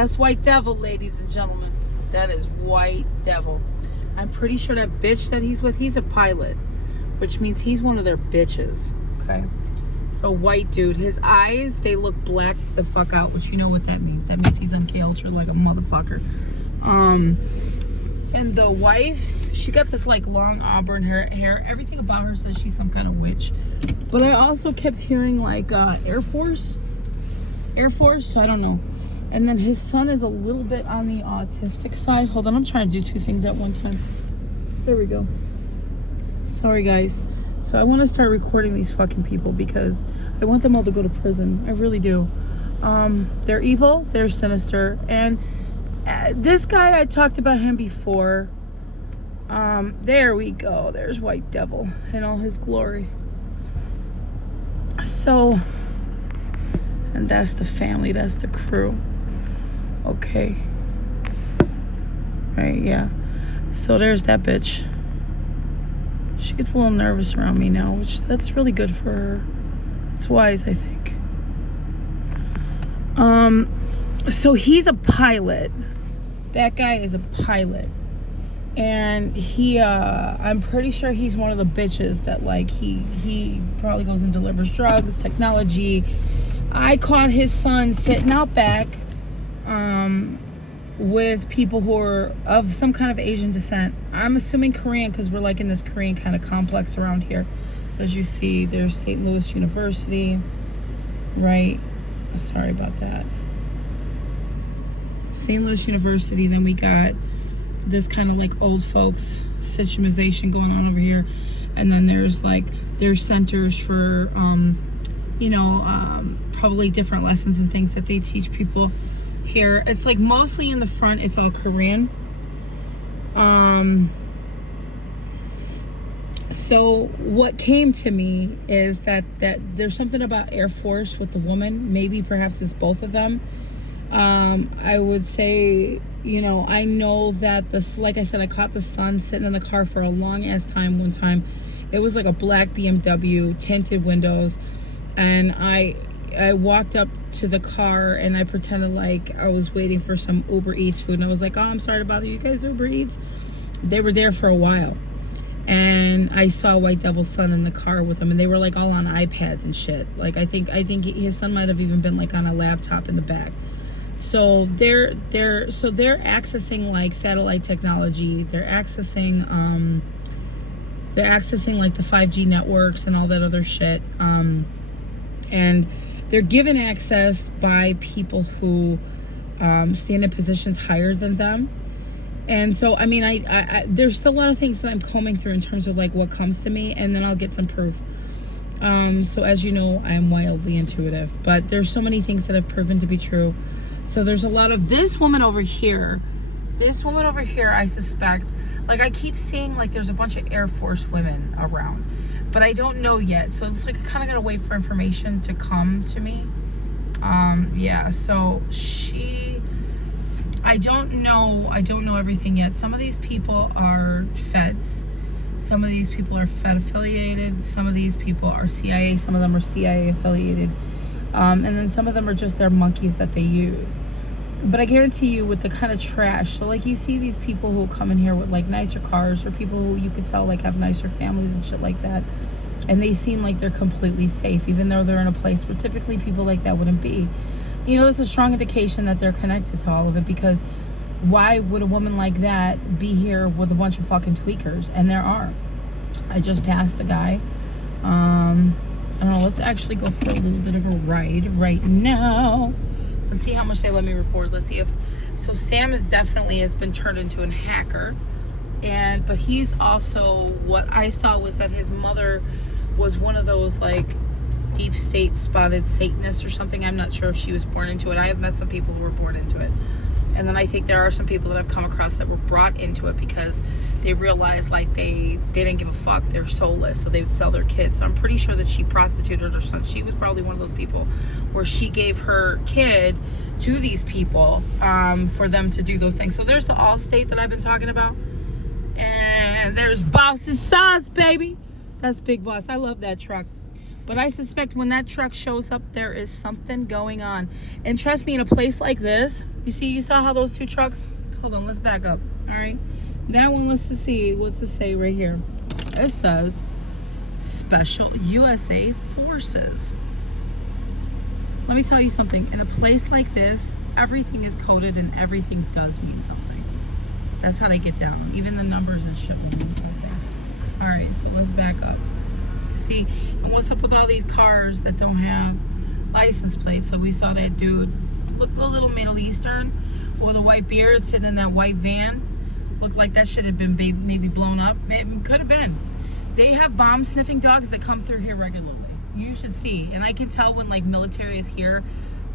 That's White Devil, ladies and gentlemen. That is White Devil. I'm pretty sure that bitch that he's with, he's a pilot, which means he's one of their bitches. Okay. So white dude, his eyes, they look black the fuck out, which you know what that means. That means he's MK Ultra like a motherfucker. And the wife, she got this like long auburn hair. Everything about her says she's some kind of witch. But I also kept hearing like Air Force. So I don't know. And then his son is a little bit on the autistic side. Hold on, I'm trying to do two things at one time. There we go. Sorry, guys. So I want to start recording these fucking people because I want them all to go to prison. I really do. They're evil. They're sinister. And this guy, I talked about him before. There we go. There's White Devil in all his glory. So, and that's the family. That's the crew. Okay. Right, yeah. So there's that bitch. She gets a little nervous around me now, which that's really good for her. It's wise, I think. So he's a pilot. That guy is a pilot. And he, I'm pretty sure he's one of the bitches that like, he probably goes and delivers drugs, technology. I caught his son sitting out back, with people who are of some kind of Asian descent. I'm assuming Korean because we're like in this Korean kind of complex around here. So as you see, there's St. Louis University, right? Oh, sorry about that. St. Louis University. Then we got this kind of like old folks systemization going on over here. And then there's centers for, probably different lessons and things that they teach people here. It's like mostly in the front, it's all Korean. So what came to me is that there's something about Air Force with the woman. Maybe perhaps it's both of them. I would say, I know that this, like I said, I caught the son sitting in the car for a long ass time one time. It was like a black BMW, tinted windows, and I walked up to the car and I pretended like I was waiting for some Uber Eats food, and I was like, oh, I'm sorry to bother you guys, Uber Eats. They were there for a while, and I saw White Devil's son in the car with him, and they were like all on iPads and shit. Like I think his son might have even been like on a laptop in the back. So they're accessing like satellite technology. They're accessing like the 5G networks and all that other shit. And they're given access by people who stand in positions higher than them. And so, I mean, I there's still a lot of things that I'm combing through in terms of like what comes to me, and then I'll get some proof. So as you know, I'm wildly intuitive, but there's so many things that have proven to be true. So there's a lot of this woman over here, I suspect, like I keep seeing like there's a bunch of Air Force women around, but I don't know yet. So it's like I kind of got to wait for information to come to me. Yeah, so I don't know everything yet. Some of these people are feds. Some of these people are Fed affiliated. Some of these people are CIA. Some of them are CIA affiliated. And then some of them are just their monkeys that they use. But I guarantee you with the kind of trash, so like you see these people who come in here with like nicer cars, or people who you could tell like have nicer families and shit like that, and they seem like they're completely safe, even though they're in a place where typically people like that wouldn't be. That's a strong indication that they're connected to all of it, because why would a woman like that be here with a bunch of fucking tweakers? And there are. I just passed the guy. I don't know, let's actually go for a little bit of a ride right now. Let's see how much they let me record. Let's see if, so Sam has been turned into a hacker. But he's also, what I saw was that his mother was one of those like deep state spotted Satanists or something. I'm not sure if she was born into it. I have met some people who were born into it. And then I think there are some people that I've come across that were brought into it because they realized like they didn't give a fuck. They're soulless, so they would sell their kids. So I'm pretty sure that she prostituted her son. She was probably one of those people where she gave her kid to these people for them to do those things. So there's the Allstate that I've been talking about. And there's Boss's Sauce, baby. That's Big Boss. I love that truck. But I suspect when that truck shows up, there is something going on. And trust me, in a place like this, you saw how those two trucks, hold on, let's back up. All right. That one, let's just see, what's it say right here? It says Special USA Forces. Let me tell you something. In a place like this, everything is coded and everything does mean something. That's how they get down. Even the numbers and shit will mean something. All right, so let's back up. See, and what's up with all these cars that don't have license plates? So we saw that dude, looked a little Middle Eastern, with a white beard sitting in that white van. Looked like that should have been maybe blown up. It could have been. They have bomb sniffing dogs that come through here regularly. You should see. And I can tell when like military is here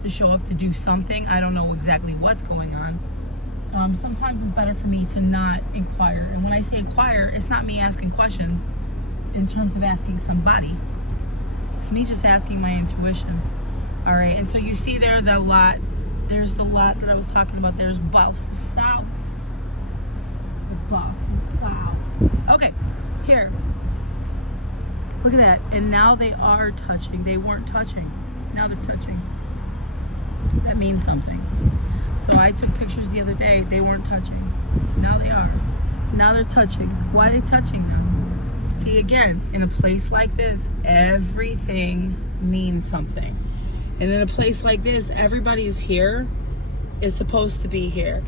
to show up to do something. I don't know exactly what's going on. Sometimes it's better for me to not inquire. And when I say inquire, it's not me asking questions in terms of asking somebody. It's me just asking my intuition. All right. And so you see there the lot. There's the lot that I was talking about. There's Boss's house. The Boss's house. Okay. Here. Look at that. And now they are touching. They weren't touching. Now they're touching. That means something. So I took pictures the other day. They weren't touching. Now they are. Now they're touching. Why are they touching now? See, again, in a place like this, everything means something. And in a place like this, everybody who's here is supposed to be here.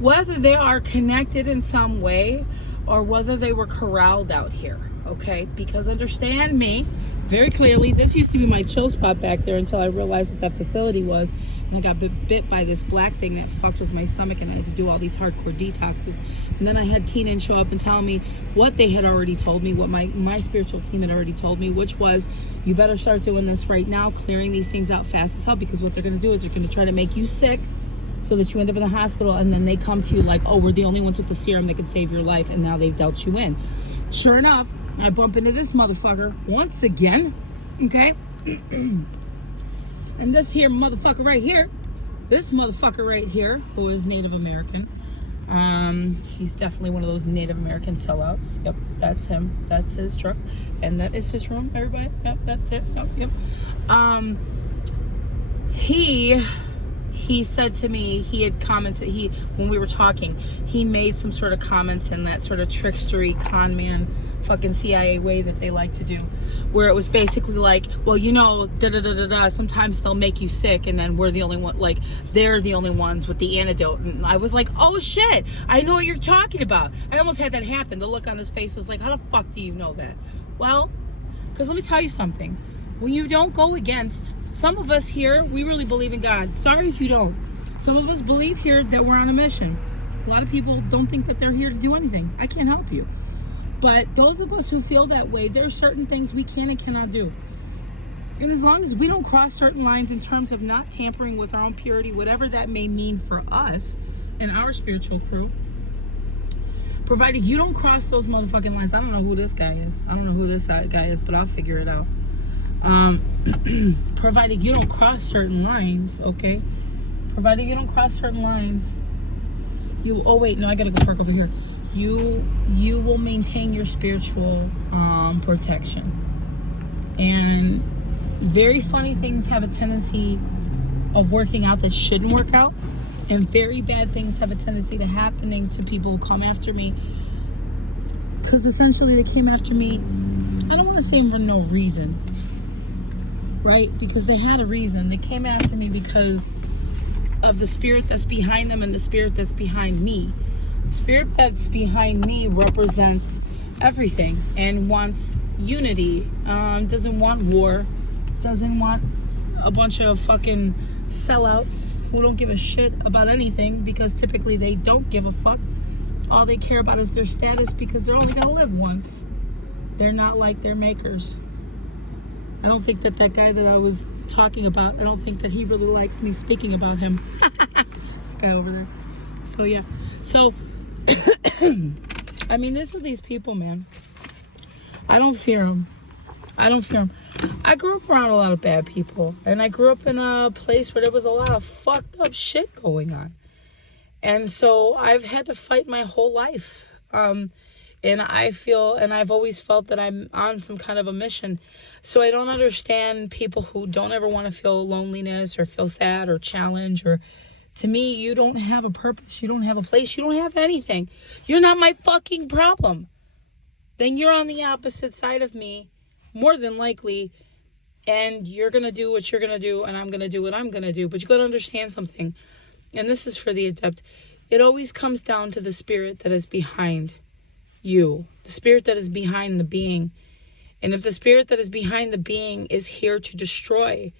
Whether they are connected in some way or whether they were corralled out here, okay? Because understand me very clearly, this used to be my chill spot back there until I realized what that facility was. And I got bit by this black thing that fucked with my stomach and I had to do all these hardcore detoxes. And then I had Keenan show up and tell me what they had already told me, what my spiritual team had already told me, which was, you better start doing this right now, clearing these things out fast as hell, because what they're going to do is they're going to try to make you sick so that you end up in the hospital, and then they come to you like, oh, we're the only ones with the serum that can save your life, and now they've dealt you in. Sure enough, I bump into this motherfucker once again, okay? And this here motherfucker right here, this motherfucker right here, who is Native American, he's definitely one of those Native American sellouts. Yep, that's him. That's his truck. And that is his room, everybody. Yep, that's it. Yep. He said to me, he had commented, when we were talking, he made some sort of comments in that sort of trickstery con man fucking CIA way that they like to do, where it was basically like, well, you know, sometimes they'll make you sick and then we're the only one, like they're the only ones with the antidote. And I was like, oh shit, I know what you're talking about. I almost had that happen. The look on his face was like, how the fuck do you know that? Well, because let me tell you something. When you don't go against, some of us here, we really believe in God. Sorry if you don't. Some of us believe here that we're on a mission. A lot of people don't think that they're here to do anything. I can't help you. But those of us who feel that way, there are certain things we can and cannot do. And as long as we don't cross certain lines in terms of not tampering with our own purity, whatever that may mean for us and our spiritual crew, provided you don't cross those motherfucking lines. I don't know who this guy is. I don't know who this guy is, but I'll figure it out. Provided you don't cross certain lines, okay? Provided you don't cross certain lines, oh wait, no, I gotta go park over here. You will maintain your spiritual protection. And very funny things have a tendency of working out that shouldn't work out, and very bad things have a tendency to happening to people who come after me, because essentially they came after me, I don't want to say for no reason, right? Because they had a reason. They came after me because of the spirit that's behind them and the spirit that's behind me. The spirit that's behind me represents everything and wants unity, doesn't want war, doesn't want a bunch of fucking sellouts who don't give a shit about anything, because typically they don't give a fuck. All they care about is their status, because they're only gonna live once. They're not like their makers. I don't think that guy that I was talking about, I don't think that he really likes me speaking about him. Guy over there. So yeah. So I mean, this is these people, man. I don't fear them. I don't fear them. I grew up around a lot of bad people, and I grew up in a place where there was a lot of fucked up shit going on. And so I've had to fight my whole life. And I feel, and I've always felt that I'm on some kind of a mission. So I don't understand people who don't ever want to feel loneliness or feel sad or challenge. Or to me, you don't have a purpose. You don't have a place. You don't have anything. You're not my fucking problem. Then you're on the opposite side of me, more than likely. And you're going to do what you're going to do. And I'm going to do what I'm going to do. But you got to understand something. And this is for the adept. It always comes down to the spirit that is behind you, the spirit that is behind the being. And if the spirit that is behind the being is here to destroy,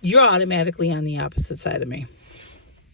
you're automatically on the opposite side of me.